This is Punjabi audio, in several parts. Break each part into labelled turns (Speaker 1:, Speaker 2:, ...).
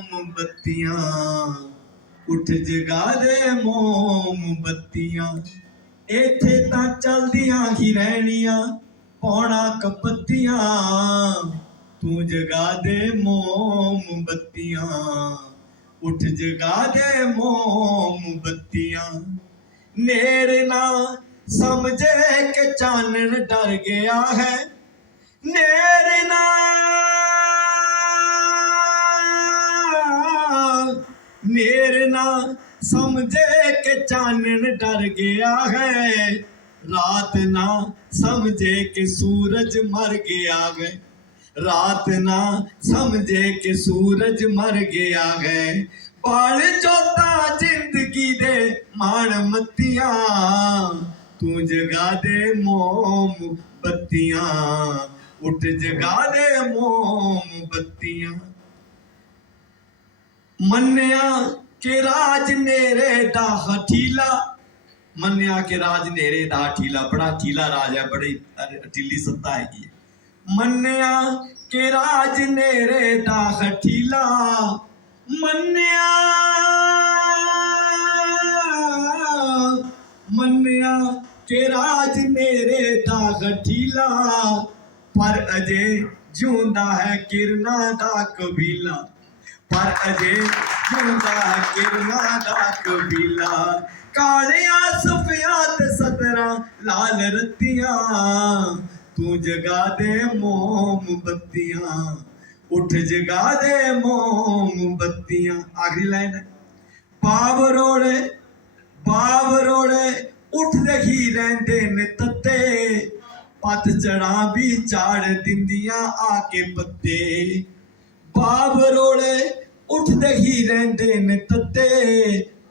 Speaker 1: ਮੋਮਬੱਤੀਆਂ, ਉੱਠ ਜਗਾ ਦੇ ਮੋਮਬੱਤੀਆਂ। ਇੱਥੇ ਤਾਂ ਚਲਦੀਆਂ ਹੀ ਰਹਿਣੀਆਂ, ਪੌਣਾ ਕਪੱਤੀਆਂ। ਤੂੰ ਜਗਾ ਦੇ ਮੋਮ ਬੱਤੀਆਂ ਉੱਠ ਜਗਾ ਦੇ ਮੋਮਬੱਤੀਆਂ। ਨੇੜੇ ਨਾ ਸਮਝੇ ਕਿ ਚਾਨਣ ਡਰ ਗਿਆ ਹੈ। ਨੇੜੇ ਨਾ ਨੇੜੇ ਨਾ ਸਮਝੇ ਕਿ ਚਾਨਣ ਡਰ ਗਿਆ ਹੈ। ਰਾਤ ਨਾ ਸਮਝੇ ਕਿ ਸੂਰਜ ਮਰ ਗਿਆ ਹੈ। ਰਾਤ ਨਾ ਸਮਝੇ ਕਿ ਸੂਰਜ ਮਰ ਗਿਆ ਹੈ। ਬਾਲ ਚੋਤਾ ਜ਼ਿੰਦਗੀ ਦੇ ਮਾਣ ਮੱਤੀਆਂ, ਤੂੰ ਜਗਾ ਦੇ ਮੋਮ ਬੱਤੀਆਂ, ਉੱਠ ਜਗਾ ਦੇ ਮੋਮ ਬੱਤੀਆਂ। ਮੰਨਿਆ ਕਿ ਰਾਜ ਨੇਰੇ ਦਾ ਹਠੀਲਾ ਮੰਨਿਆ ਕਿ ਰਾਜ ਨੇਰੇ ਦਾ ਹਠੀਲਾ ਬੜਾ ਠੀਲਾ ਰਾਜ ਹੈ, ਬੜੀ ਹਠੀਲੀ ਸੱਤਾ ਹੈਗੀ ਹੈ। ਮੰਨਿਆ ਕਿ ਰਾਜ ਨੇਰੇ ਦਾ ਹਠੀਲਾ ਮੰਨਿਆ ਮੰਨਿਆ ਕਿ ਰਾਜ ਨੇਰੇ ਦਾ ਗਠੀਲਾ ਪਰ ਅਜੇ ਜਿਉਂਦਾ ਹੈ ਕਿਰਨਾਂ ਦਾ ਕਬੀਲਾ। ਪਰ ਅਜੇ ਜਿਉਂਦਾ ਹੈ ਦਾ ਕਬੀਲਾ। ਕਾਲਿਆਂ ਸਫਿਆਂ ਤੇ ਸਤਰਾਂ ਲਾਲ ਰਤੀਆਂ। ਤੂੰ ਜਗਾ ਦੇ ਮੋਮਬੱਤੀਆਂ ਉੱਠ ਜਗਾ ਦੇ ਮੋਮਬੱਤੀਆਂ ਆਖਰੀ ਲਾਈਨ ਹੈ। ਪਾਵ ਰੋੜੇ ਬਾਵ ਰੋੜੇ, ਉੱਠਦੇ ਹੀ ਰਹਿੰਦੇ ਨੇ ਤੱਤੇ। ਪੱਤ ਚੜਾ ਵੀ ਝਾੜ ਦਿੰਦੀਆਂ ਆ ਕੇ ਪੱਤੇ। ਬਾਬ ਰੋੜੇ ਉੱਠਦੇ ਹੀ ਰਹਿੰਦੇ ਨੇ ਤੱਤੇ।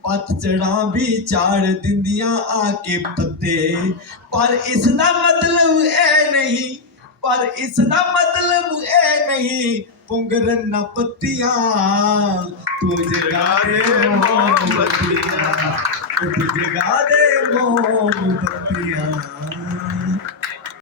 Speaker 1: ਪੱਤ ਵੀ ਝਾੜ ਦਿੰਦੀਆਂ ਆ ਕੇ ਪੱਤੇ। ਪਰ ਇਸ ਦਾ ਮਤਲਬ ਇਹ ਨਹੀਂ, ਪਰ ਇਸ ਦਾ ਮਤਲਬ ਇਹ ਨਹੀਂ ਪੁੰਗਰਨ ਨਾ ਪੱਤੀਆਂ, ਤੂੰ ਜਗਾ ਦੇ ਮੋਮਬੱਤੀਆਂ ਤੂੰ ਜਗਾ ਦੇ ਮੋਮਬੱਤੀਆਂ